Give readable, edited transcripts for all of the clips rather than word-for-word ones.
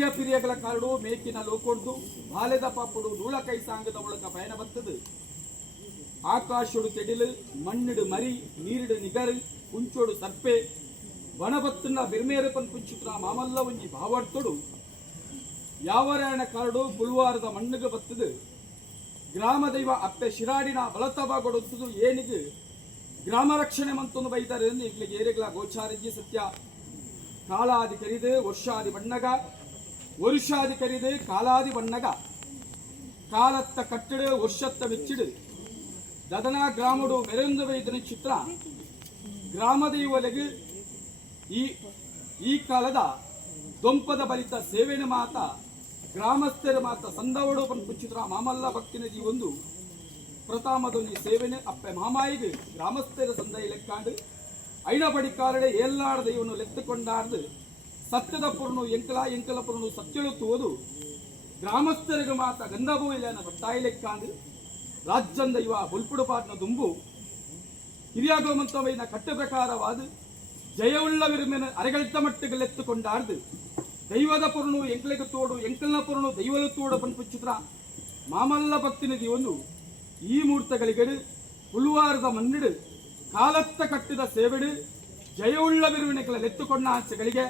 ಹಿರಿಯ ಪಿರಿಯಗಳ ಕಾರಡು ಮೇಕಿನ ಲೋಕೊಂಡು ಬಾಲೆದ ಪಾಪುಡು ನೂಳ ಕೈ ಸಾಂಗದ ಮೂಲಕ ಪಯಣ ಬರ್ತದೆ. ಆಕಾಶೋಡು ತೆಡಿಲು ಮಣ್ಣಿಡು ಮರಿ ನೀರಿಡು ನಿಗರು ಕುಂಚೋಡು ಸರ್ಪೆ ವನಬತ್ತನ್ನ ಬಿರ್ಮೇರಪನ್ ಕುಂಚಿತ್ರ ಮಾಮಲ್ಲ ಒಂಜಿ ಭಾವಾಡ್ತೋಡು ಯಾವರಾಯಣ ಕಾರಡು ಬುಲ್ವಾರದ ಮಣ್ಣಿಗೆ ಬತ್ತದು. ಗ್ರಾಮ ದೈವ ಅಪ್ಪೆ ಶಿರಾಡಿನ ಬಲತಬಾಗೊಡುತ್ತದು ಏನಿಗೆ ಗ್ರಾಮ ರಕ್ಷಣೆ ಮಂತೊಂದು ಬೈತಾರೆ ಎಂದು ಈಗಲಿಗೆ ಏರಿಗಳ ಗೋಚಾರಜ್ಜಿ ಸತ್ಯ. ಕಾಲಾದಿ ಕರಿದು ವರ್ಷಾದಿ ಬಣ್ಣಗ ವರುಷಾದಿ ಕರಿದು ಕಾಲಾದಿ ಬಣ್ಣಗ ಕಾಲತ್ತ ಕಟ್ಟಡು ವರ್ಷತ್ತ ಮೆಚ್ಚಿಡು ದದನ ಗ್ರಾಮಡು ಮೆರೆಂದು ವೈದನ ಚಿತ್ರ ಗ್ರಾಮ ದೈವಲೆಗೆ ಈ ಕಾಲದ ದೊಂಪದ ಬಲಿತ ಸೇವೆನ ಮಾತ ಗ್ರಾಮಸ್ಥರ ಮಾತ ಸಂದವಡು ಪಂಚಿತ್ರ ಮಾಮಲ್ಲ ಭಕ್ತಿನ ಒಂದು ಪ್ರಥಮದೊಂದು ಸೇವೆನೆ ಅಪ್ಪೆ ಮಾಮಾಯಿಗೆ ಗ್ರಾಮಸ್ಥರ ಸಂದೈ ಲೆಕ್ಕಾಂಡು ಐನ ಪಡಿಕಾರಡೆ ಏಲ್ಲಾಡ ದೈವನು ಲೆತ್ತುಕೊಂಡಾರ್ದು ಸತ್ಯದ ಪುರನು ಎಂಕಲ ಪುರನು ಸತ್ಯಳುತ್ತುವುದು ಗ್ರಾಮಸ್ಥರಿಗೆ ಮಾತ ಗಂಧಭೂಮಿಲಿನ ಬಟ್ಟಾಯಿ ಲೆಕ್ಕಾಂಡು ರಾಜ್ಯಂದ ಇವ ಬುಲ್ಪುಡು ಪಾಟ್ನ ದುಂಬು ಹಿರಿಯ ಗೋಮಂತವೈನ ಕಟ್ಟು ಪ್ರಕಾರವಾದ ಜಯವುಳ್ಳ ವಿರುಮೆನ ಅರೆಗಳಿತ ಮಟ್ಟಿಗೆ ಲೆತ್ತುಕೊಂಡಾರ್ದು ದೈವದ ಪುರನು ಎಂಕಲಿಗೆ ತೋಡು ಎಂಕಲ್ನ ಪುರನು ದೈವಲು ತೋಡು ಪಂಪುಚಿತ್ರ ಮಾಮಲ್ಲ ಭಕ್ತಿನಿಧಿ ಒಂದು ಈ ಮೂರ್ತಗಳಿಗೆ ಪುಲ್ವಾರದ ಮಣ್ಣಿಡು ಕಾಲತ್ತ ಕಟ್ಟಿದ ಸೇವೆಡು ಜಯವುಳ್ಳ ವಿರುವಿನಗಳ ಲೆತ್ತುಕೊಂಡ ಆಸೆಗಳಿಗೆ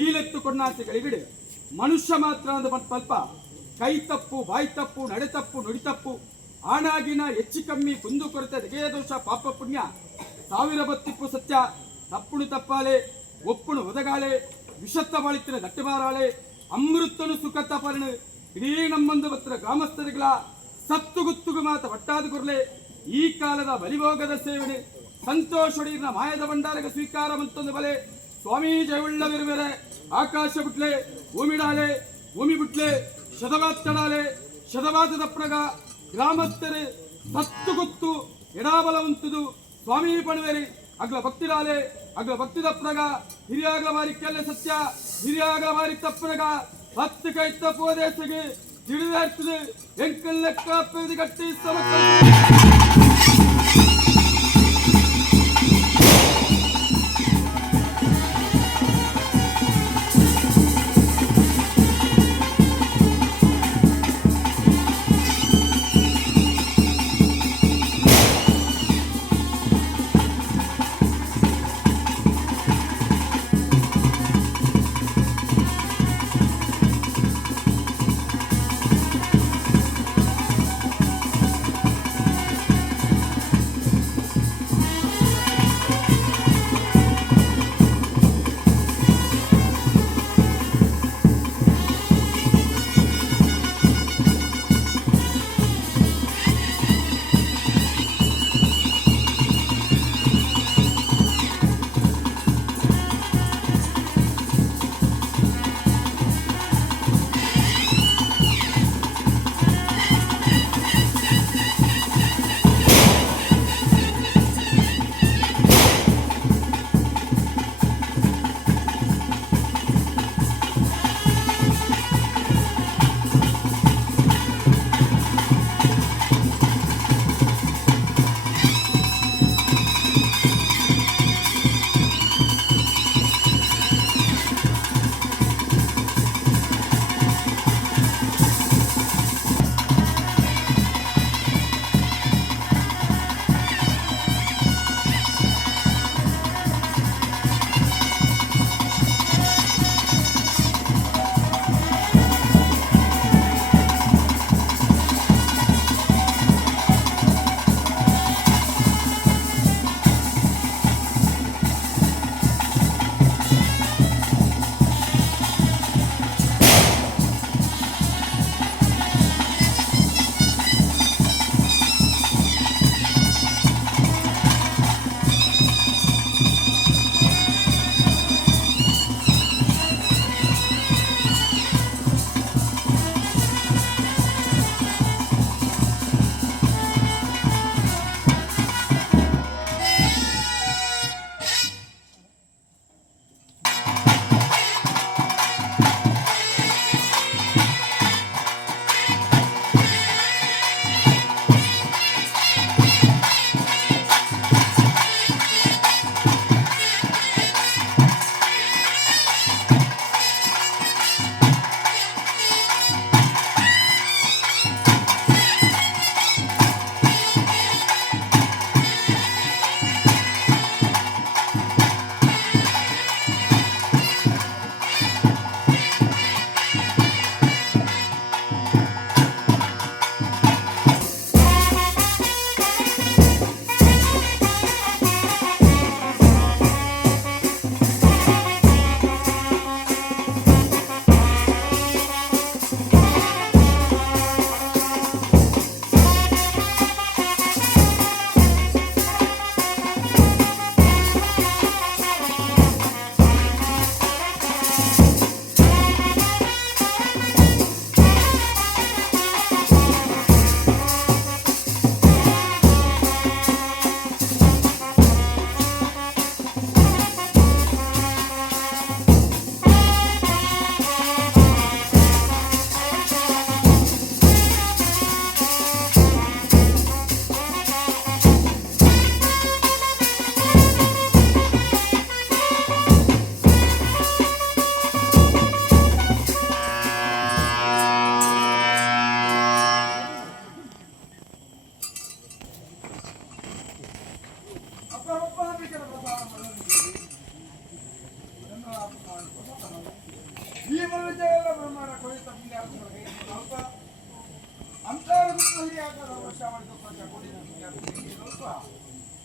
ಈ ಲೆತ್ತುಕೊಂಡ ಆಸೆಗಳಿಗೆ ಮನುಷ್ಯ ಮಾತ್ರ ಅಂದ ಸ್ವಲ್ಪ ಕೈ ತಪ್ಪು ಬಾಯಿ ತಪ್ಪು ನಡೆ ತಪ್ಪು ನುಡಿ ತಪ್ಪು ಆಣಾಗಿನ ಹೆಚ್ಚು ಕಮ್ಮಿ ಕುಂದು ಕೊರತೆ ತೆಗೆಯ ದೋಷ ಪಾಪ ಪುಣ್ಯ ಸಾವಿರ ಬತ್ತಿಪ್ಪು ಸತ್ಯ ತಪ್ಪುಣು ತಪ್ಪಾಲೆ ಒಪ್ಪುಣು ಒದಗಾಳೆ ವಿಷತ್ತ ಬಾಳಿತ್ತಿನ ದಟ್ಟಬಾರಾಳೆ ಅಮೃತನು ಸುಖತ ಪರ್ಣು ಇಡೀ ನಮ್ಮಂದು ಬತ್ತರ ಗ್ರಾಮಸ್ಥರಿಗಳ ಸತ್ತುಗುತ್ತುಗು ಮಾತ ಒಟ್ಟಾದ ಕೊರ್ಲೆ ಈ ಕಾಲದ ಬಲಿಭೋಗದ ಸೇವನೆ ಸಂತೋಷಡಿನ ಮಾಯದ ಭಂಡಾರಗ ಸ್ವೀಕಾರ ಮಂತೊಂದು ಬಲೆ ಸ್ವಾಮಿ ಜಯವುಳ್ಳವಿರುವೆರೆ ಆಕಾಶ ಬಿಟ್ಲೆ ಭೂಮಿಡಾಲೆ ಭೂಮಿ ಬಿಟ್ಲೆ ಶತವಾತ್ತಡಾಲೆ ಶತವಾದದ ಪ್ರಗ ಗ್ರಾಮಸ್ಥರು ಸತ್ತುಗುತ್ತು ಎಡಾಬಲವಂತದು ಸ್ವಾಮಿ ಪಣವೇರಿ ಅಗ್ಲ ಭಕ್ತಿಡಾಲೆ ಅಗ್ಲ ಭಕ್ತಿದ ಪ್ರಗ ಹಿರಿಯಾಗಲ ಮಾರಿ ಕೆಲ್ಲ ಸತ್ಯ ಹಿರಿಯಾಗಲ ಮಾರಿ ತಪ್ಪನಗ ಹತ್ತು ಕೈ ತಪ್ಪೋದೇಶಗೆ ತಿಳಿದಾಡ್ತದೆ ಎಂಕಲ್ಲೆಕ್ಕ ಗಟ್ಟಿ ಸಮಕ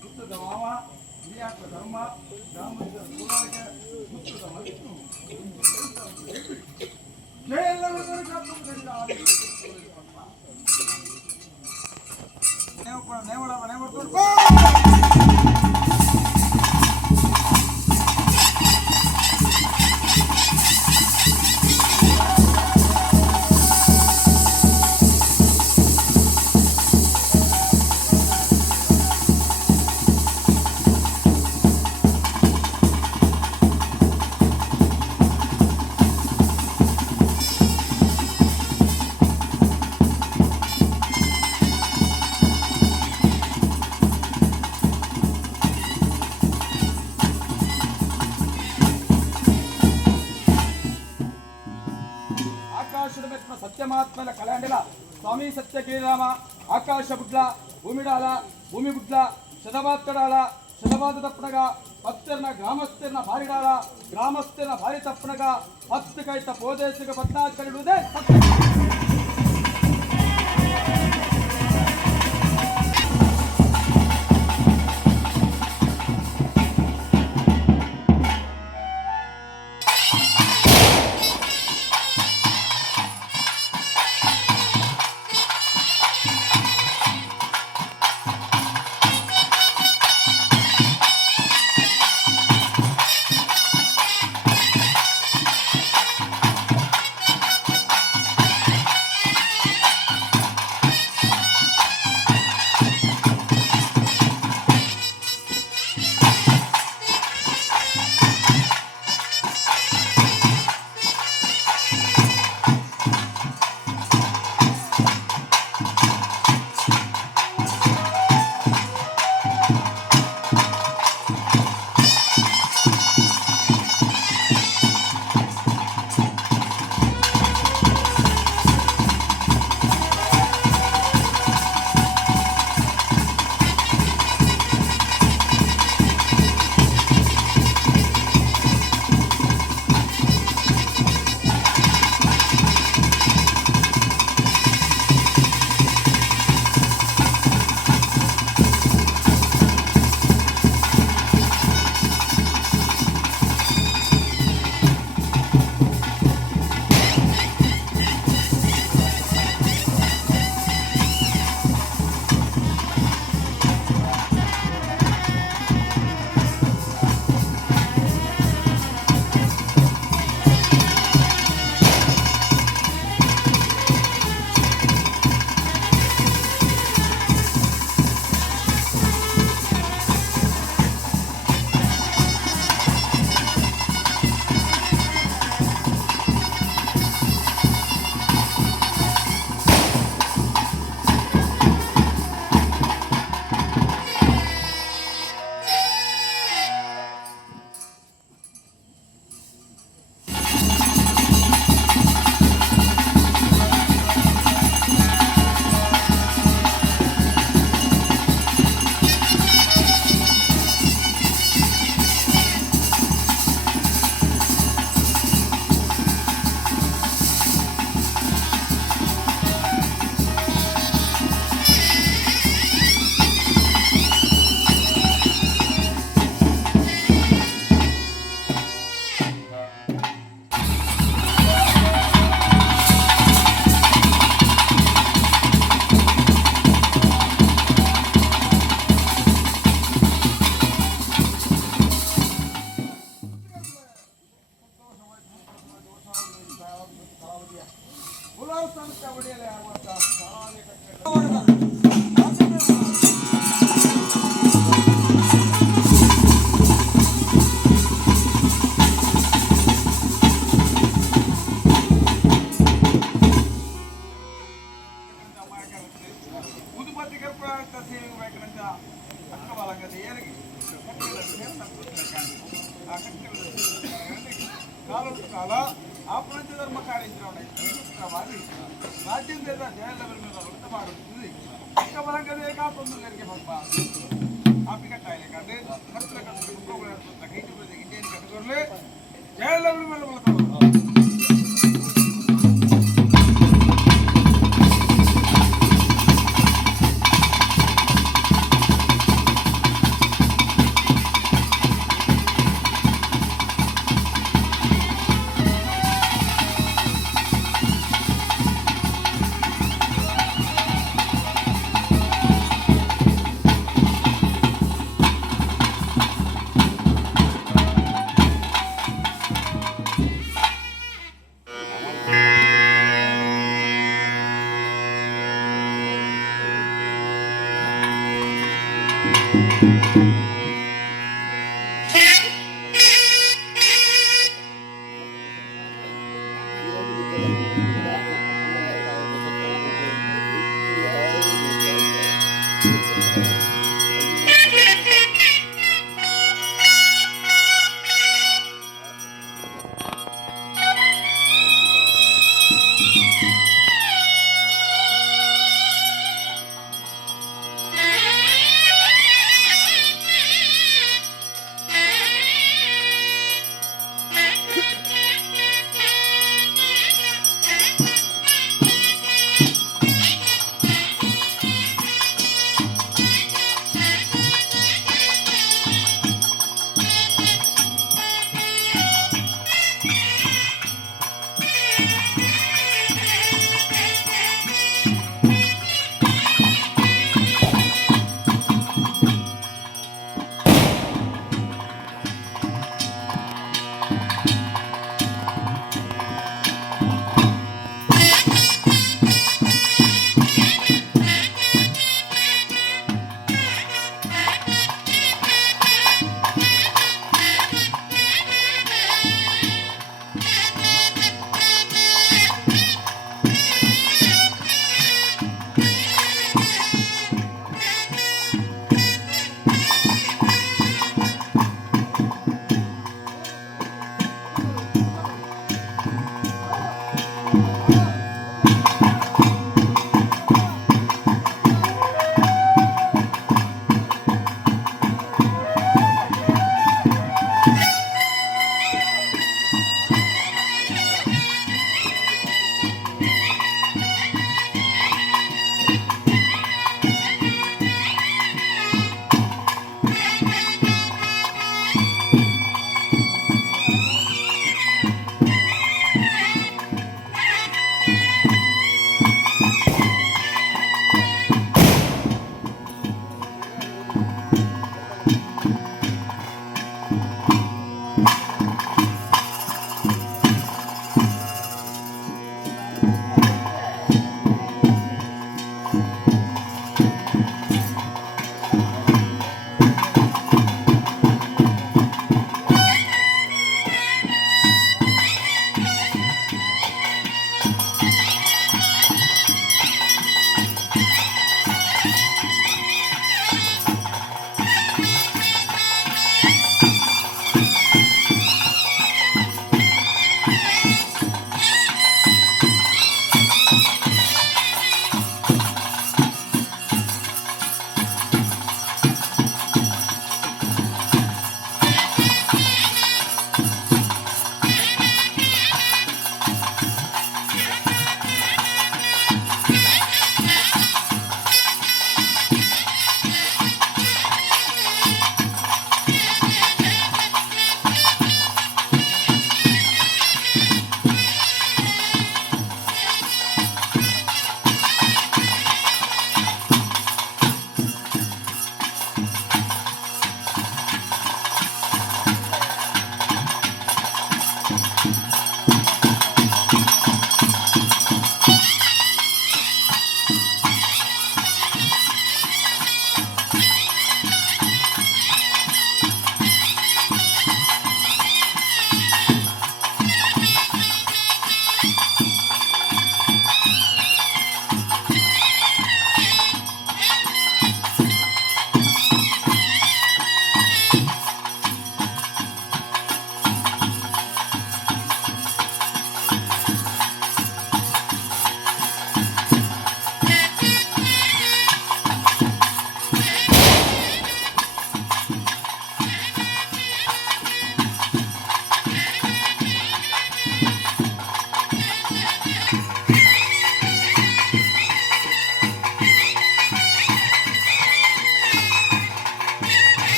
ಹುತ್ತದ ಮಾವ ಹಿರಿಯಾಕ ಧರ್ಮ ಬ್ರಾಹ್ಮಣರ ಸೂರಾಗೆ ಹುತ್ತದ ಮರಿತು ಸತ್ಯಮಾತ್ಮನ ಕಲ್ಯಾಣಿಲ ಸ್ವಾಮಿ ಸತ್ಯ ಶ್ರೀರಾಮ ಆಕಾಶ ಬುಡ್ಲ ಭೂಮಿಡಾಲ ಭೂಮಿ ಬುಡ್ಲ ಶತಮಾತ್ಕಡಾಲ ಶತಮಾದ ತಪ್ಪಣಗ ಭಕ್ತರನ ಗ್ರಾಮಸ್ಥರನ ಭಾರಿಡಾಲ ಗ್ರಾಮಸ್ಥರನ ಭಾರಿ ತಪ್ಪಣಗ 10 ಕೈತ ಪೋದೇಶಿಗ 14 ಕಡಿಡುವುದೇ ಕಾಲ ಆಪಂಚ ಧರ್ಮ ಕಾರ್ಯಕ್ರಮವಾಗಿ ರಾಜ್ಯದ ಜಯಲಲಿತಾ ವೃತ್ತ ಮಾಡುತ್ತಿದೆ ಬಲಂಗದೆ ಕಾಪೊಂದುಗರಿಗೆ ಹಬ್ಬ ಆಪಿಕ ಕಾಯಿಲೆ ಕಂಡೆ ಕತ್ತಲ ಕತ್ತಲ ಉಪಗೋಳ ಕೈಟಿ ಬದಿಗೆ ಇಂಡಿಯನ್ ಕಟ್ಟುಗೊಳ್ಳೆ ಜಯಲಲಿತಾ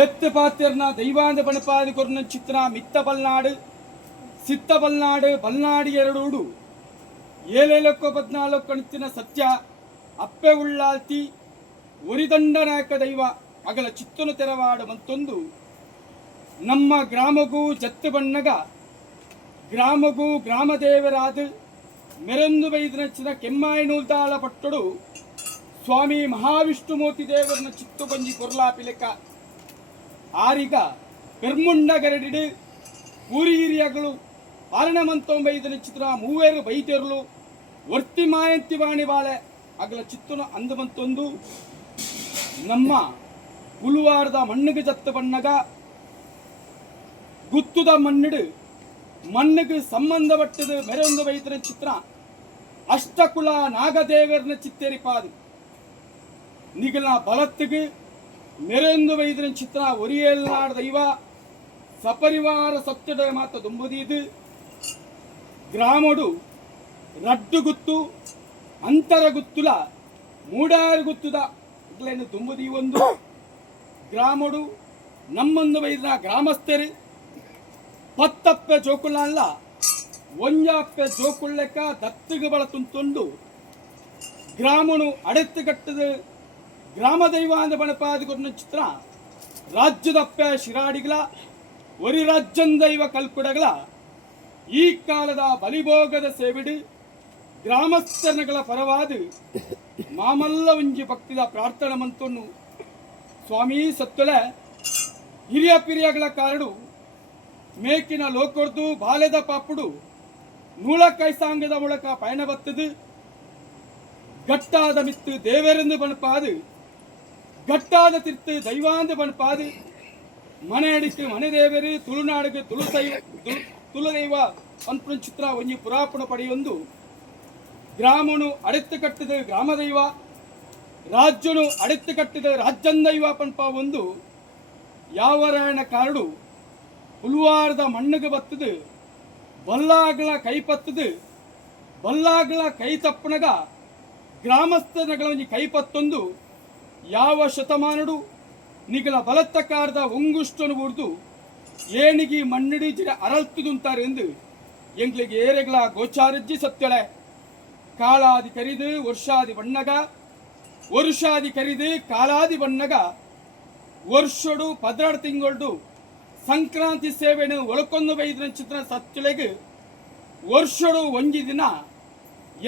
ಲೆತ್ತು ಪಾತ್ಯರ್ನ ದೈವಾಂದ ಬಣಪಾದಿ ಕೊರ್ನ ಚಿತ್ರ ಮಿತ್ತ ಬಲ್ನಾಡು ಸಿತ್ತ ಬಲ್ನಾಡು ಬಲ್ನಾಡಿ ಎರಡೂಡು 7,14 ಕಣಿತಿನ ಸತ್ಯ ಅಪ್ಪೆ ಉಳ್ಳಾಲ್ತಿ ಒರಿದಂಡ ನಾಯಕ ದೈವ ಅಗಲ ಚಿತ್ತನು ತೆರವಾಡ ಮತ್ತೊಂದು ನಮ್ಮ ಗ್ರಾಮಗೂ ಜತ್ತು ಬಣ್ಣಗ ಗ್ರಾಮಗೂ ಗ್ರಾಮದೇವರಾದ ಮೆರಂದು ಬೈದನಚ್ಚಿನ ಕೆಮ್ಮಾಯಿ ನೂಲ್ದಾಳ ಪಟ್ಟಡು ಸ್ವಾಮಿ ಮಹಾವಿಷ್ಣುಮೂರ್ತಿ ದೇವರನ ಚಿತ್ತು ಬಂಜಿ ಕೊರ್ಲಾಪಿಲೆಕ ಆರಿಗ ಪೆರ್ಮುಂಡ ಗರಡಿಡು ಊರಿ ಹಿರಿಯಗಳು ಪಾಲನಮಂತೊಂಬೈದನ ಚಿತ್ರ ಮೂವೇರು ಬೈತೆರಲು ವರ್ತಿ ಮಾಯಂತಿ ವಾಣಿ ಬಾಳೆ ಅಗಲ ಚಿತ್ತನು ಅಂದು ಮಂತೊಂದು ನಮ್ಮ ಪುಲ್ವಾರದ ಮಣ್ಣಿಗೆ ಜತ್ತು ಬಣ್ಣಗ ಗುತ್ತುದ ಮಣ್ಣಿಡು ಮಣ್ಣಿಗೆ ಸಂಬಂಧಪಟ್ಟದು ಮೆರೊಂದು ಬೈದನ ಚಿತ್ರ ಅಷ್ಟಕುಲ ನಾಗದೇವರನ ಚಿತ್ತೇರಿಪಾದು ನಿಗಲ ಬಲತ್ತಿಗೆ ಮೆರೊಂದು ಬೈದನ ಚಿತ್ರ ಒರಿಯೇಲ್ನಾಡ ದೈವ ಸಪರಿವಾರ ಸತ್ಯದ ಮಾತ ದುಂಬುದೀದು ಗ್ರಾಮಡು ರಡ್ಡು ಗುತ್ತು ಅಂತರ ಗುತ್ತುಲ ಮೂಡಾರು ಗುತ್ತುದ ಇಟ್ಲೇನು ದುಂಬುದಿ ಒಂದು ಗ್ರಾಮಡು ನಮ್ಮೊಂದು ಬೈದನ ಗ್ರಾಮಸ್ಥರು ಪತ್ತಪ್ಪೆ ಜೋಕುಳ ಅಲ್ಲ ಒಂಜಾಪ್ಪೆ ಜೋಕುಳ್ಳೆಕ ದತ್ತಿಗೆ ಬಳ ತುಂತೊಂಡು ಗ್ರಾಮನು ಅಡೆತ್ತುಗಟ್ಟದ ಗ್ರಾಮ ದೈವಾಂದ ಬಣಪಾದಿ ಕೊರ್ನ ಚಿತ್ರ ರಾಜ್ಯದಪ್ಪೆ ಶಿರಾಡಿಗಳ ಒರಿ ರಾಜ್ಯನ್ ದೈವ ಕಲ್ಕುಡಗಳ ಈ ಕಾಲದ ಬಲಿಭೋಗದ ಸೇವಿಡು ಗ್ರಾಮಸ್ಥನಗಳ ಪರವಾದ ಮಾಮಲ್ಲ ಒಂಜಿ ಭಕ್ತಿದ ಪ್ರಾರ್ಥನೆ ಮಂತೊನ್ನು ಸ್ವಾಮಿ ಸತ್ತೊಲೆ ಹಿರಿಯ ಪಿರಿಯಗಳ ಕಾರಡು ಮೇಕಿನ ಲೋಕೊರ್ದು ಬಾಲೆದ ಪಾಪುಡು ನೂಳ ಕೈಸಾಂಗದ ಮೂಲಕ ಪಯಣ ಬತ್ತದು ಗಟ್ಟಾದ ಮಿತ್ತು ದೇವರೆಂದು ಬಣಪಾದು ಗಟ್ಟಾದ ತಿರ್ತು ದೈವಾಂದ ಬಣಪಾದು ಮನೆ ಅಡಿಕೆ ಮನೆ ದೇವರು ತುಳುನಾಡಿಗೆ ತುಳುದೈವ ಅನ್ಪುಣ ಚಿತ್ರ ಒಂಜಿ ಪುರಾಪಣ ಪಡೆಯೊಂದು ಗ್ರಾಮನು ಅಡೆತ್ತು ಕಟ್ಟಿದ ಗ್ರಾಮದೈವ ರಾಜ್ಯನು ಅಡೆತ್ತು ಕಟ್ಟಿದ ರಾಜ್ಯಂದೈವ ಪಂಪ ಒಂದು ಯಾವರಾಯಣ ಕಾರಡು ಪುಲ್ವಾರದ ಮಣ್ಣಿಗೆ ಬತ್ತದು ಬಲ್ಲಾಗಳ ಕೈ ಪತ್ತದು ಬಲ್ಲಾಗಳ ಕೈ ತಪ್ಪನಗ ಗ್ರಾಮಸ್ಥನಗಳ ಒಂಜಿ ಕೈ ಪತ್ತೊಂದು ಯಾವ ಶತಮಾನಡು ನಿಗಲ ಬಲತ್ತ ಕಾರದ ಒಂಗುಷ್ಟನು ಬುಡ್ದು ಏಣಿಗಿ ಮಣ್ಣಿಡಿ ಜಿಡ ಅರಳ್ತುದುಂತಾರೆ ಎಂದು ಎಂಗ್ಲಿಗೆ ಏರೆಗಳ ಗೋಚಾರಜ್ಜಿ ಸತ್ಯಳೆ ಕಾಲಾದಿ ಕರಿದು ವರ್ಷಾದಿ ಬಣ್ಣಗ ವರ್ಷಾದಿ ಕರಿದು ಕಾಲಾದಿ ಬಣ್ಣಗ ವರ್ಷಡು 12 ತಿಂಗಳು ಸಂಕ್ರಾಂತಿ ಸೇವೆನು ಒಳಕೊಂದು ಬೈದಿನ ಚಿತ್ರ ಸತ್ಯಳೆಗೆ ವರ್ಷಡು ಒಂಜಿ ದಿನ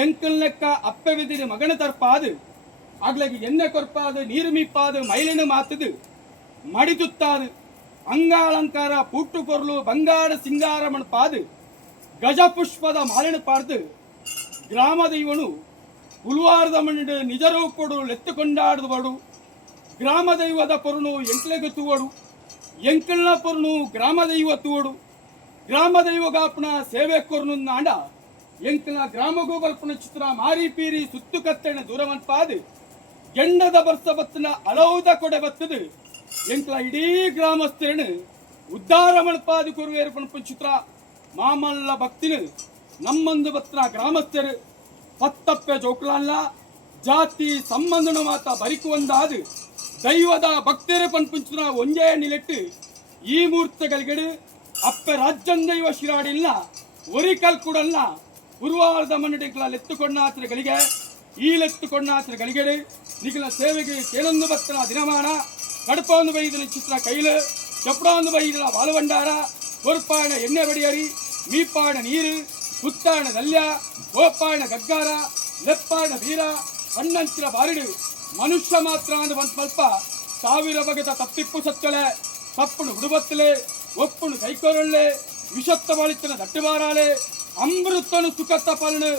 ಎಂಕಲ್ ಲೆಕ್ಕ ಅಪ್ಪೆ ವಿಧಿನ ಮಗನ ತರ್ಪಾದು ಆಗ್ಲಗಿ ಎಣ್ಣೆ ಕೊರ್ಪಾದು ನೀರು ಮಿಪ್ಪಾದು ಮೈಲಿನ ಮಾತದು ಮಡಿದುತ್ತಾದು ಅಂಗಾಳಂಕಾರ ಪುಟ್ಟು ಕೊರ್ಲು ಬಂಗಾರ ಸಿಂಗಾರ ಮಣಪಾದು ಗಜಪುಷ್ಪದ ಮಾಲಿನ ಪಾಡ್ದು ಗ್ರಾಮ ದೈವನು ಪುಲ್ವಾರದ ಮಣ್ಣಿಡು ನಿಜ ರೂಪಡು ಲೆತ್ತುಕೊಂಡಾಡ್ದು ಬಡು ಗ್ರಾಮ ದೈವದ ಪೊರುನು ಎಂಕ್ಲೆಗೆ ತೂವಡು ಎಂಕಲ್ನ ಪೊರುನು ಗ್ರಾಮ ದೈವ ತೂವಡು ಗ್ರಾಮ ದೈವಗಾಪನ ಸೇವೆ ಕೊರ್ನು ನಾಂಡ ಎಂಕಲ್ನ ಗ್ರಾಮಗೂ ಬಲ್ಪನ ಚಿತ್ರ ಮಾರಿ ಪೀರಿ ಸುತ್ತು ಕತ್ತೆಣ ದೂರಮನ್ಪಾದು ಗೆಂಡದ ಬರ್ಸ ಬತ್ತನ ಅಲೌದ ಕೊಡೆ ಬತ್ತದು ಎಂಕ್ಲ ಇಡೀ ಗ್ರಾಮಸ್ಥರನು ಉದ್ಧಾರ ಮಣಪಾದಿ ಕೊರುವೇರು ಪಣಪನ ಚಿತ್ರ ಮಾಮಲ್ಲ ಭಕ್ತಿನ ನಮ್ಮಂದು ಬತ್ತನ ಗ್ರಾಮಸ್ಥರು ಪತ್ತಪ್ಪೆ ಜೋಕ್ಲಲ್ಲ ಜಾತಿ ಸಂಬಂಧನ ಮಾತ ಬರಿಕು ಒಂದಾದು ದೈವದ ಭಕ್ತರು ಪನ್ಪುಂಚಿನ ಒಂಜೇ ನಿಲೆಟ್ಟು ಈ ಮೂರ್ತಿಗಳಿಗಡು ಅಪ್ಪೆ ರಾಜ್ಯನ್ ದೈವ ಶಿರಾಡಿಲ್ಲ ಒರಿ ಕಲ್ಕುಡಲ್ಲ ಪುರ್ವಾರದ ಮನ್ನಡಿಗಳ ಲೆತ್ತುಕೊಂಡಾಚರೆಗಳಿಗೆ ಈ ಲೆತ್ತುಕೊಂಡಾಚರೆಗಳಿಗೆ ನಿಖಿಲ ಸೇವೆಗೆ ಕೇಳೊಂದು ಬತ್ತನ ದಿನಮಾನ ಕಡಪೊಂದು ಬೈದಿನ ಚಿತ್ರ ಕೈಲು ಚಪ್ಪಡೊಂದು ಬೈದಿನ ಬಾಲಭಂಡಾರ ಕೊರ್ಪಾಣ ಎಣ್ಣೆ ಬಡಿಯರಿ ಮೀಪಾಣ ನೀರು ಪುತ್ತಾಣ ನಲ್ಯ ಗೋಪಾಣ ಗಗ್ಗಾರ ಲೆಪ್ಪಾಣ ಬೀರ ಹಣ್ಣಂಚಿನ ಬಾರಿಡು ಮನುಷ್ಯ ಮಾತ್ರ ಅಂದು ಒಂದು ಸ್ವಲ್ಪ ಸಾವಿರ ಬಗೆದ ತಪ್ಪಿಪ್ಪು ಸತ್ತಳೆ ತಪ್ಪುನು ಹುಡುಬತ್ತಲೆ ಒಪ್ಪುನು ಕೈಕೋರೊಳ್ಳೆ ವಿಷತ್ತ ಬಾಳಿತನ ದಟ್ಟಬಾರಾಳೆ ಅಮೃತನು ಸುಖತ್ತ ಪಾಲನೆ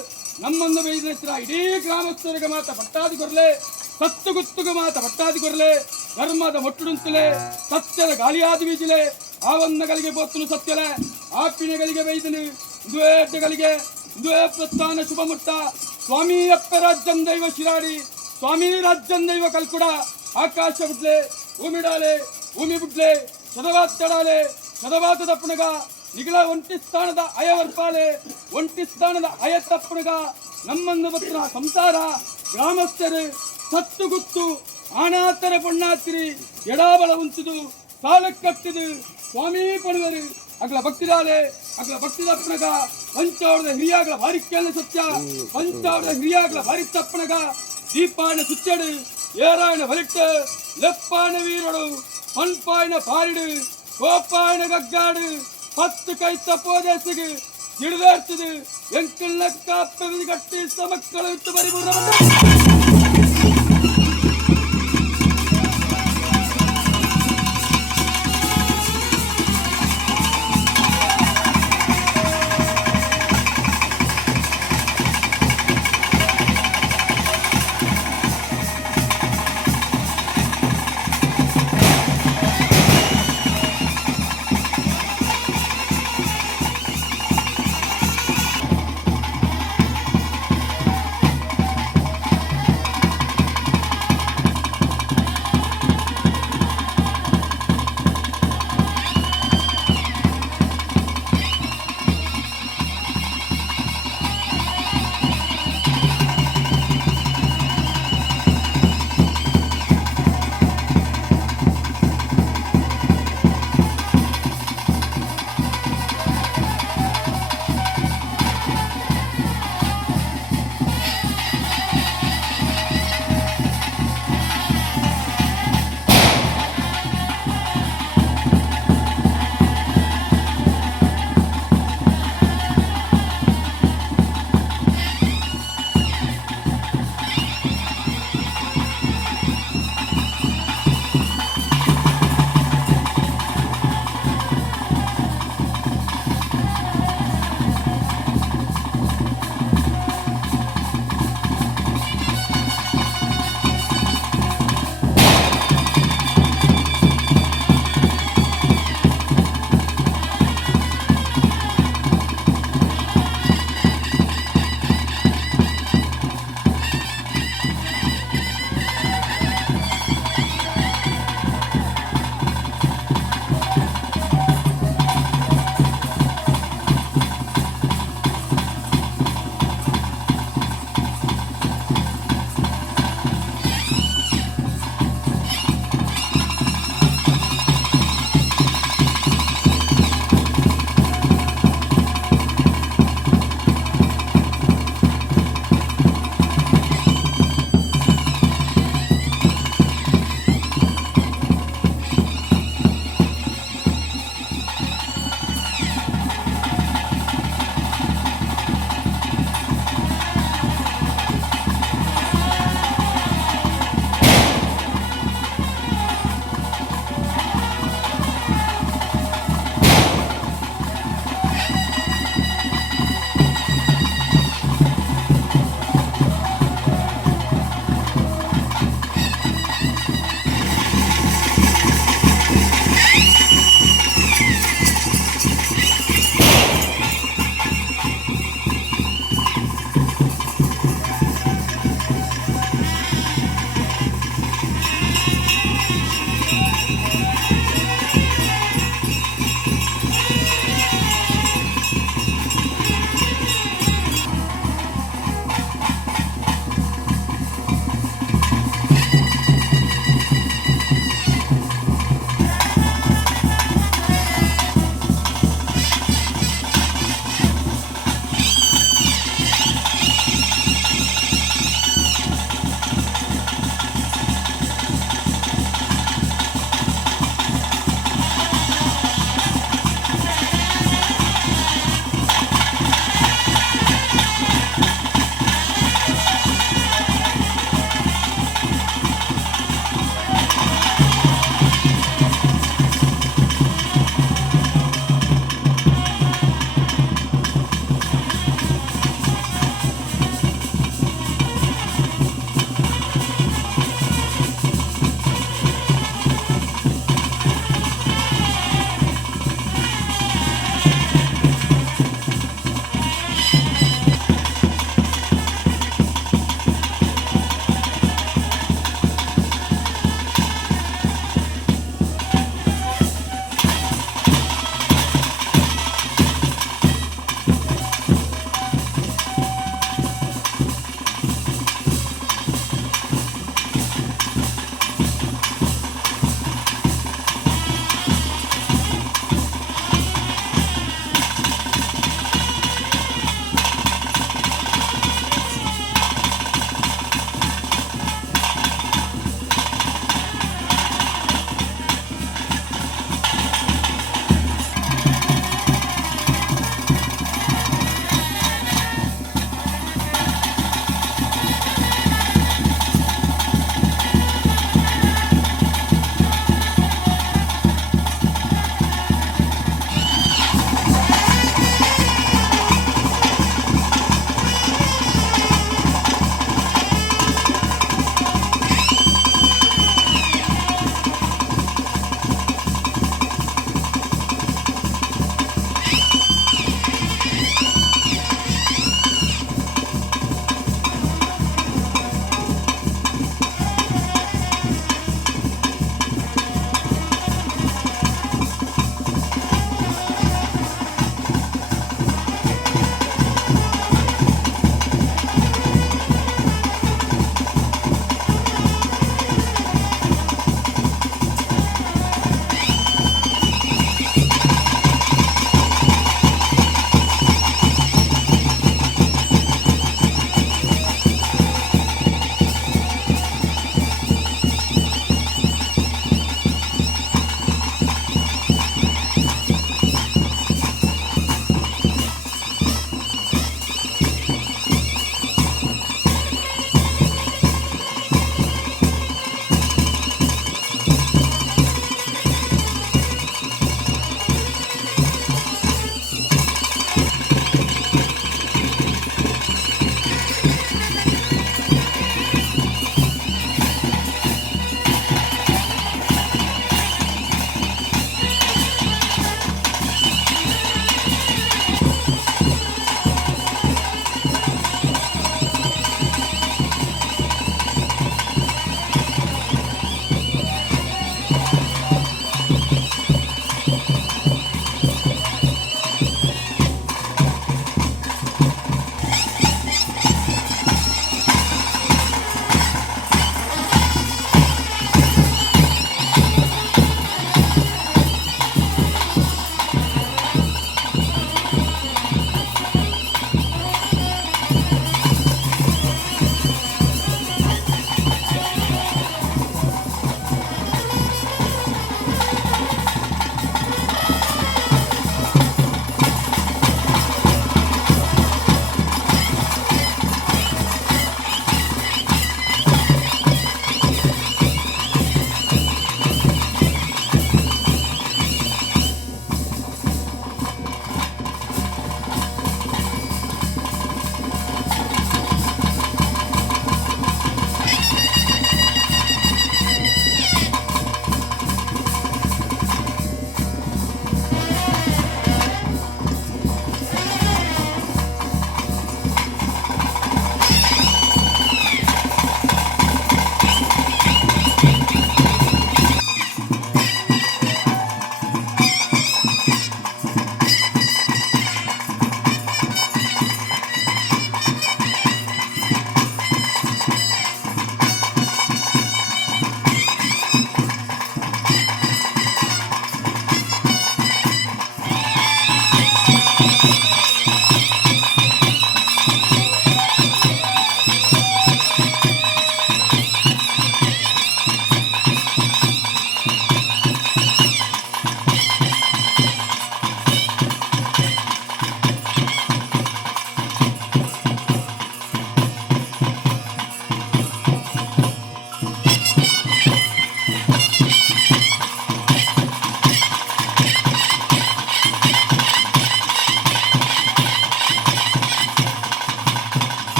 ನಮ್ಮೊಂದು ಬೈದಿನ ಇಡೀ ಗ್ರಾಮಸ್ಥರಿಗೆ ಮಾತ ಬಟ್ಟಾದಿ ಕೊರಲೆ ಸತ್ತು ಗುತ್ತುಗ ಮಾತ ಬಟ್ಟಾದಿ ಕೊರಲೆ ಧರ್ಮದ ಮೊಟ್ಟುಡುಂತಲೆ ಸತ್ಯದ ಗಾಳಿಯಾದಿ ಬೀಜಿಲೆ ಆವಂದಗಳಿಗೆ ಬೋತ್ತನು ಸತ್ಯಲೆ ಆಪಿನಗಳಿಗೆ ಬೈದನು ದ್ವೇಟಗಳಿಗೆ ದ್ವೇ ಪ್ರಸ್ಥಾನ ಶುಭ ಮುಟ್ಟ ಸ್ವಾಮಿ ಅಪ್ಪ ರಾಜ್ಯಂ ದೈವ ಶಿರಾಡಿ ಸ್ವಾಮಿ ರಾಜ್ಯಂ ದೈವ ಕಲ್ಕುಡ ಆಕಾಶ ಬಿಡ್ಲೆ ಭೂಮಿಡಾಲೆ ಭೂಮಿ ಬಿಡ್ಲೆ ಶದವಾತ್ತಡಾಲೆ ಶದವಾತ ತಪ್ಪಣಗ ನಿಗಲ ಒಂಟಿ ಸ್ಥಾನದ ಅಯವರ್ಪಾಲೆ ಒಂಟಿ ಸ್ಥಾನದ ಅಯ ತಪ್ಪಣಗ ನಮ್ಮನ್ನು ಬತ್ತಿನ ಸಂಸಾರ ಗ್ರಾಮಸ್ಥರು ಸತ್ತು ಗುತ್ತು ಆಣಾತರ ಬಣ್ಣಾತಿರಿ ಎಡಾಬಲ ಉಂಚುದು ಸಾಲ ಕಟ್ಟಿದು ಸ್ವಾಮಿ ಪಡೆದರು ಅಗ್ಲ ಭಕ್ತಿದಾಲೆ ಅಗ್ಲ ಭಕ್ತಿದಪ್ಪನಗ ಪಂಚಾವರದ ಹಿರಿಯಾಗಲ ಭಾರಿ ಕೇಳ ಸತ್ಯ ಪಂಚಾವರದ ಹಿರಿಯಾಗಲ ಭಾರಿ ತಪ್ಪನಗ ದೀಪಾಯನ ಸುಚ್ಚಡು ಏರಾಯನ ಬಲಿಟ್ಟು ಲೆಪ್ಪಾಯನ ವೀರಡು ಪನ್ಪಾಯನ ಪಾರಿಡು கோப்பாயன கக்காடு 10 கைத்த போதேசுக்கு இடுவேர்த்தது எங்கிள்ள காப்பது கட்டி சமக்களை விட்டு பறிபுறம்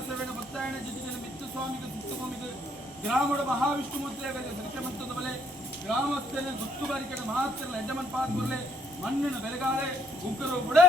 ಸೇವೆನ ಒತ್ತಾಯನ ಜಿಜಿನ ಮಿತ್ತು ಸ್ವಾಮಿಗೆ ಸುತ್ತುಕೋಮಿಗೆ ಗ್ರಾಮದ ಮಹಾವಿಷ್ಣು ಮುದ್ರೆಗಳಿಗೆ ಸಂಖ್ಯಮಂತದ ಬಲೆ ಗ್ರಾಮಸ್ಥರ ಸುತ್ತುಬಾರಿಕೆಯ ಮಹಾತ್ಸರ ಯಜಮನ್ ಪಾತ್ಗುರ್ಲೆ ಮಣ್ಣಿನ ಬೆಲೆಗಾರೆ ಉಗ್ಗರು ಬುಡೆ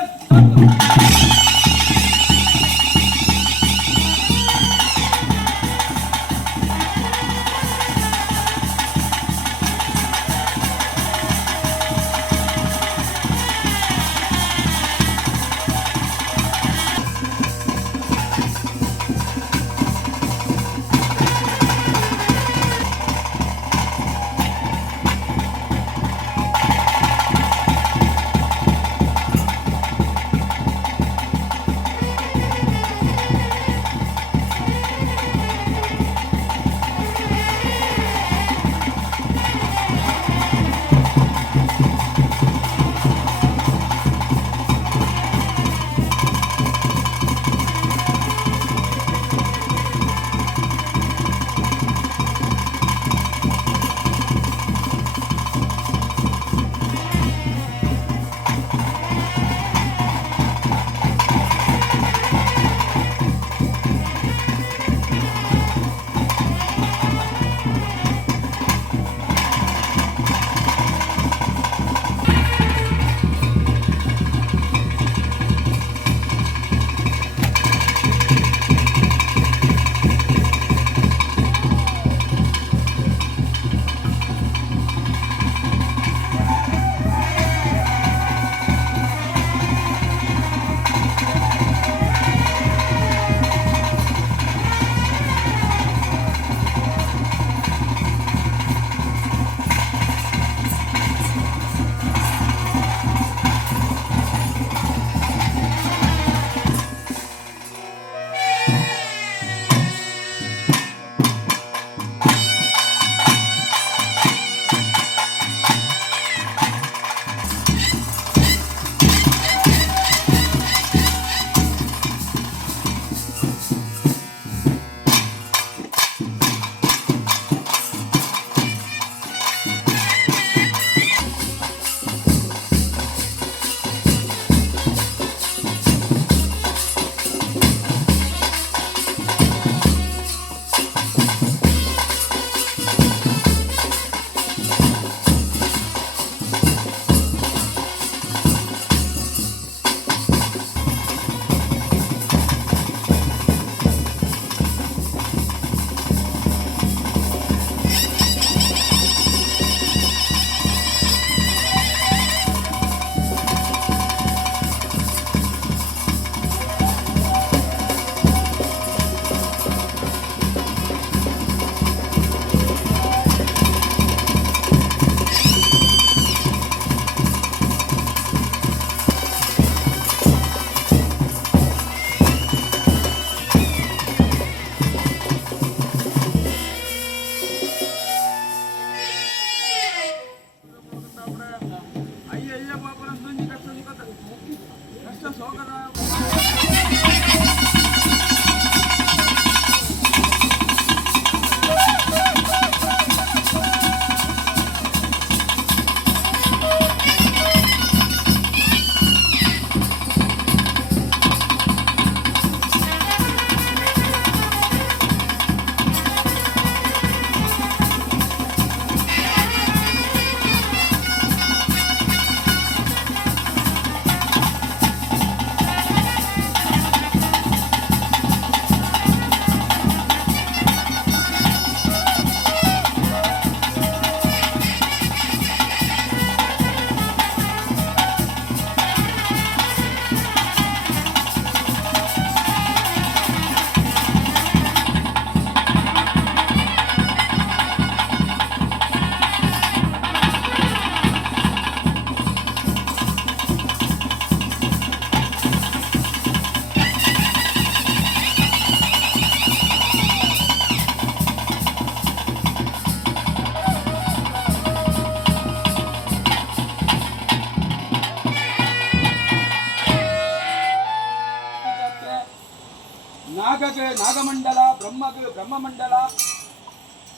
ನಾಗಗೆ ನಾಗಮಂಡಲ ಬ್ರಹ್ಮಗೆ ಬ್ರಹ್ಮಮಂಡಲ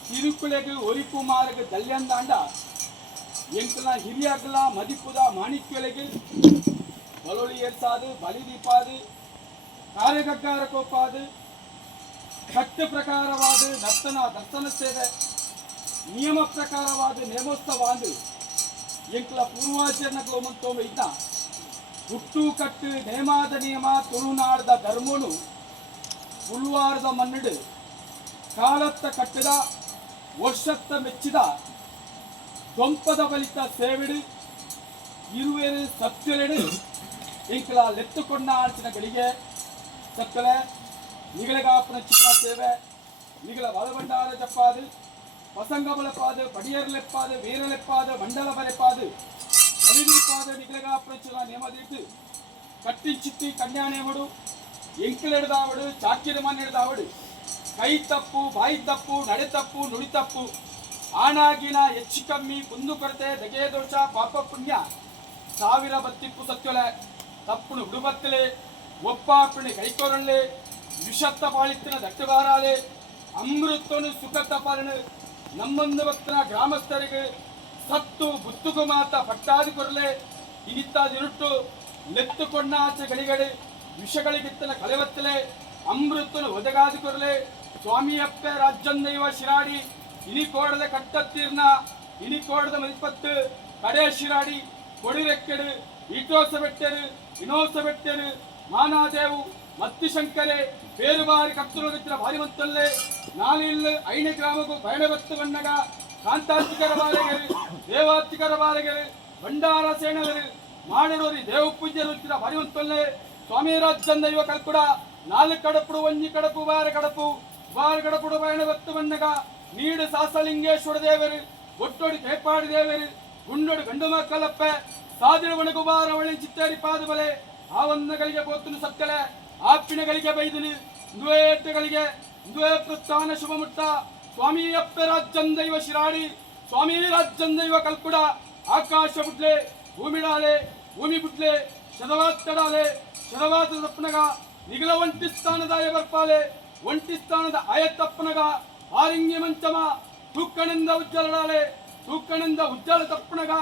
ತಿರುಕುಳೆಗೆ ಒರಿಕುಮಾರಗೆ ದಲ್ಯಂದಾಂಡ ಎಂಕಲ ಹಿರಿಯಗಲ ಮದಿಪುದ ಮಾಣಿಕ್ಯಳೆಗೆ ಬಲೊಳಿ ಏರ್ಸಾದು ಬಲಿದೀಪಾದು ಕಾರ್ಯಗಗ್ಗಾರ ಕೋಪಾದು ಸತ್ಯ ಪ್ರಕಾರವಾದ ನರ್ತನ ದರ್ಶನ ಸೇವೆ ನಿಯಮ ಪ್ರಕಾರವಾದ ನೇಮೋತ್ಸವ ಅಂದು ಎಂಕ್ಲ ಪೂರ್ವಾಚರಣೆಗಳು ಮಂತೋಮ ಇದ್ದ ಹುಟ್ಟು ಕಟ್ಟು ನೇಮಾದ ನಿಯಮ ತುಳುನಾಡದ ಧರ್ಮನು ಉಳ್ವಾರದ ಮನ್ನಡು ಕಾಲತ್ತ ಕಟ್ಟಿದ ವರ್ಷತ್ತ ಮೆಚ್ಚಿದ ದೊಂಪದ ಬಲಿತ ಸೇವೆಡು ಇರುವೆರು ಸತ್ಯಲೆಡು ಎಂಕ್ಲ ಲೆತ್ತುಕೊಂಡ ಆರ್ಚನೆಗಳಿಗೆ ಸಕ್ಕಲೆ ನಿಗಳಗಾಪನ ಚಿತ್ರ ಸೇವೆ ನಿಗಳ ಬಲಬಂಡಾರ ಜಪ್ಪಾದು ಪಸಂಗ ಬಲಪಾದು ಪಡಿಯರ್ಲೆಪ್ಪಾದು ವೀರಲೆಪ್ಪಾದು ಮಂಡಲ ಬಲೆಪಾದು ಮಲಿದೀಪಾದ ನಿಗಳಗಾಪನ ಚಿತ್ರ ನೇಮದಿಟ್ಟು ಕಟ್ಟಿಚಿತ್ತಿ ಕನ್ಯಾನೇಮಡು ಎಂಕಿಲೆಡ್ದಾವಡು ಚಾಕಿರ ಮನೆಡ್ದಾವಡು ಕೈ ತಪ್ಪು ಬಾಯಿ ತಪ್ಪು ನಡೆ ತಪ್ಪು ನುಡಿ ತಪ್ಪು ಆಣಾಗಿನ ಹೆಚ್ಚು ಕಮ್ಮಿ ಕುಂದು ಕೊರತೆ ದಗೆ ದೋಷ ಪಾಪ ಪುಣ್ಯ ಸಾವಿರ ಬತ್ತಿಪ್ಪು ಸತ್ಯೊಲೆ ತಪ್ಪುನು ಹುಡುಬತ್ತಲೆ ಒಪ್ಪಾಪಣೆ ಕೈಕೋರಳ್ಳೆ ವಿಷತ್ತ ಪಾಳಿತ್ತಿನ ದಟ್ಟಬಾರಾಲೆ ಅಮೃತನು ಸುಖತ ಪಾಲನೆ ನಮ್ಮೊಂದು ಭಕ್ತನ ಗ್ರಾಮಸ್ಥರಿಗೆ ಸತ್ತು ಬುತ್ತುಗು ಮಾತ ಪಟ್ಟಾದಿ ಕೊರಲೆ ಇನಿತ್ತಾದಿರುಟ್ಟು ಲೆತ್ತುಕೊಂಡಾಚೆ ಗಳಿಗಡೆ ವಿಷಗಳಿಗಿತ್ತನ ಕಳೆವತ್ತಲೆ ಅಮೃತನು ಒದಗಾದಿ ಕೊರಲೆ ಸ್ವಾಮಿಯಪ್ಪ ರಾಜ್ಯಂದೈವ ಶಿರಾಡಿ ಇನಿಕೋಡದ ಕಟ್ಟತ್ತೀರ್ನ ಇನಿಕೋಡದ ಮರಿಪತ್ತು ಕಡೆ ಶಿರಾಡಿ ಕೊಡಿರೆಕ್ಕೆಡು ಈಟೋಸ ಬೆಟ್ಟರು ವಿನೋಸ ಬೆಟ್ಟರು ಮಾನಾದೇವು ಮತ್ತಿಶಂಕರೆ ಬೇರುಬಾರಿ ಕತ್ತುರೋಗಿತ್ತಿನ ಭಾರಿ ಮಂತಲ್ಲೇ ನಾಲಿಲ್ಲ ಐನ ಗ್ರಾಮಕ್ಕೂ ಪಯಣವತ್ತು ಬಣ್ಣಗ ಕಾಂತಾಂತಿಕರ ಬಾಲಗರು ದೇವಾಂತಿಕರ ಬಾಲಗರು ಭಂಡಾರ ಸೇನವರು ಮಾಡಡೋರಿ ದೇವ ಪೂಜ್ಯರು ಇತ್ತಿನ ಭಾರಿ ಮಂತಲ್ಲೇ ಸ್ವಾಮಿ ರಾಜ್ಯಂದ ಇವ ಕಲ್ಕುಡ ನಾಲ್ಕು ಕಡಪುಡು ಒಂಜಿ ಕಡಪು ಬಾರ ಕಡಪುಡು ಪಯಣವತ್ತು ಬಣ್ಣಗ ನೀಡು ಸಾಸಲಿಂಗೇಶ್ವರ ದೇವರು ಒಟ್ಟೊಡಿ ಕೇಪಾಡಿ ದೇವರು ಗುಂಡೊಡು ಗಂಡು ಮಕ್ಕಳಪ್ಪ ಸಾದಿರು ಒಣಗುಬಾರ ಒಳ್ಳೆ ಚಿತ್ತೇರಿ ಪಾದಬಲೆ ಆ ಒಂದಗಳಿಗೆ ಬೋತನು ಸತ್ತಲೆ ಆಪಿನಗಳಿಗೆ ಬೈದನು ದ್ವೇಟಗಳಿಗೆ ದ್ವೇ ಪ್ರಸ್ಥಾನ ಶುಭ ಮುಟ್ಟ ಸ್ವಾಮಿ ಅಪ್ಪ ರಾಜ್ಯಂದೈವ ಶಿರಾಡಿ ಸ್ವಾಮಿ ರಾಜ್ಯಂದೈವ ಕಲ್ಕುಡ ಆಕಾಶ ಬುಡ್ಲೆ ಭೂಮಿಡಾಲೆ ಭೂಮಿ ಬುಡ್ಲೆ ಶತವಾತ್ತಡಾಲೆ ಶತವಾತ ತಪ್ಪನಗ ನಿಗಲ ಒಂಟಿ ಸ್ಥಾನದ ಬರ್ಪಾಲೆ ಒಂಟಿ ಸ್ಥಾನದ ಆಯತ್ತಪ್ಪನಗ ಆರಿಂಗಿ ಮಂಚಮ ತೂಕಣಿಂದ ಉಜ್ಜಲಡಾಲೆ ತೂಕಣಿಂದ ಉಜ್ಜಲ ತಪ್ಪನಗ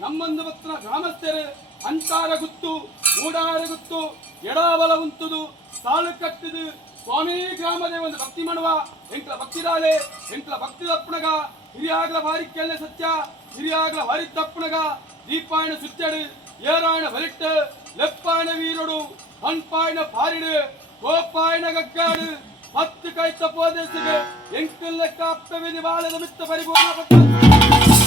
ನಮ್ಮೊಂದು ಭಕ್ತನ ಗ್ರಾಮಸ್ಥರು ಅಂತಾರ ಗುತ್ತು ಮೂಡಾರ ಗುತ್ತು ಎಡಬಲ ಉಂಟುದು ಸಾಲು ಕಟ್ಟಿದು ಸ್ವಾಮಿ ಗ್ರಾಮದೇ ಒಂದು ಭಕ್ತಿ ಮಾಡುವ ಎಂಕ್ಲ ಭಕ್ತಿದಾಲೆ ಎಂಕ್ಲ ಭಕ್ತಿ ತಪ್ಪನಗ ಹಿರಿಯಾಗ್ಲ ಭಾರಿ ಕೆಲ್ಲೆ ಸತ್ಯ ಹಿರಿಯಾಗ್ಲ ಭಾರಿ ತಪ್ಪನಗ ದೀಪಾಯಣ ಸುಚ್ಚಡು ಏರಾಯಣ ಬಲಿಟ್ಟು ಲೆಪ್ಪಾಯಣ ವೀರಡು ಹನ್ಪಾಯಣ ಪಾರಿಡು ಕೋಪಾಯಣ ಗಗ್ಗಾಡು ಹತ್ತು ಕೈತ ಪೋದೇಸಿಗೆ ಎಂಕಲ್ ಲೆಕ್ಕ ಅಪ್ಪವಿಧಿ ಬಾಳದ ಮಿತ್ತ ಪರಿಪೂರ್ಣ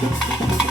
ಧನ್ಯವಾದ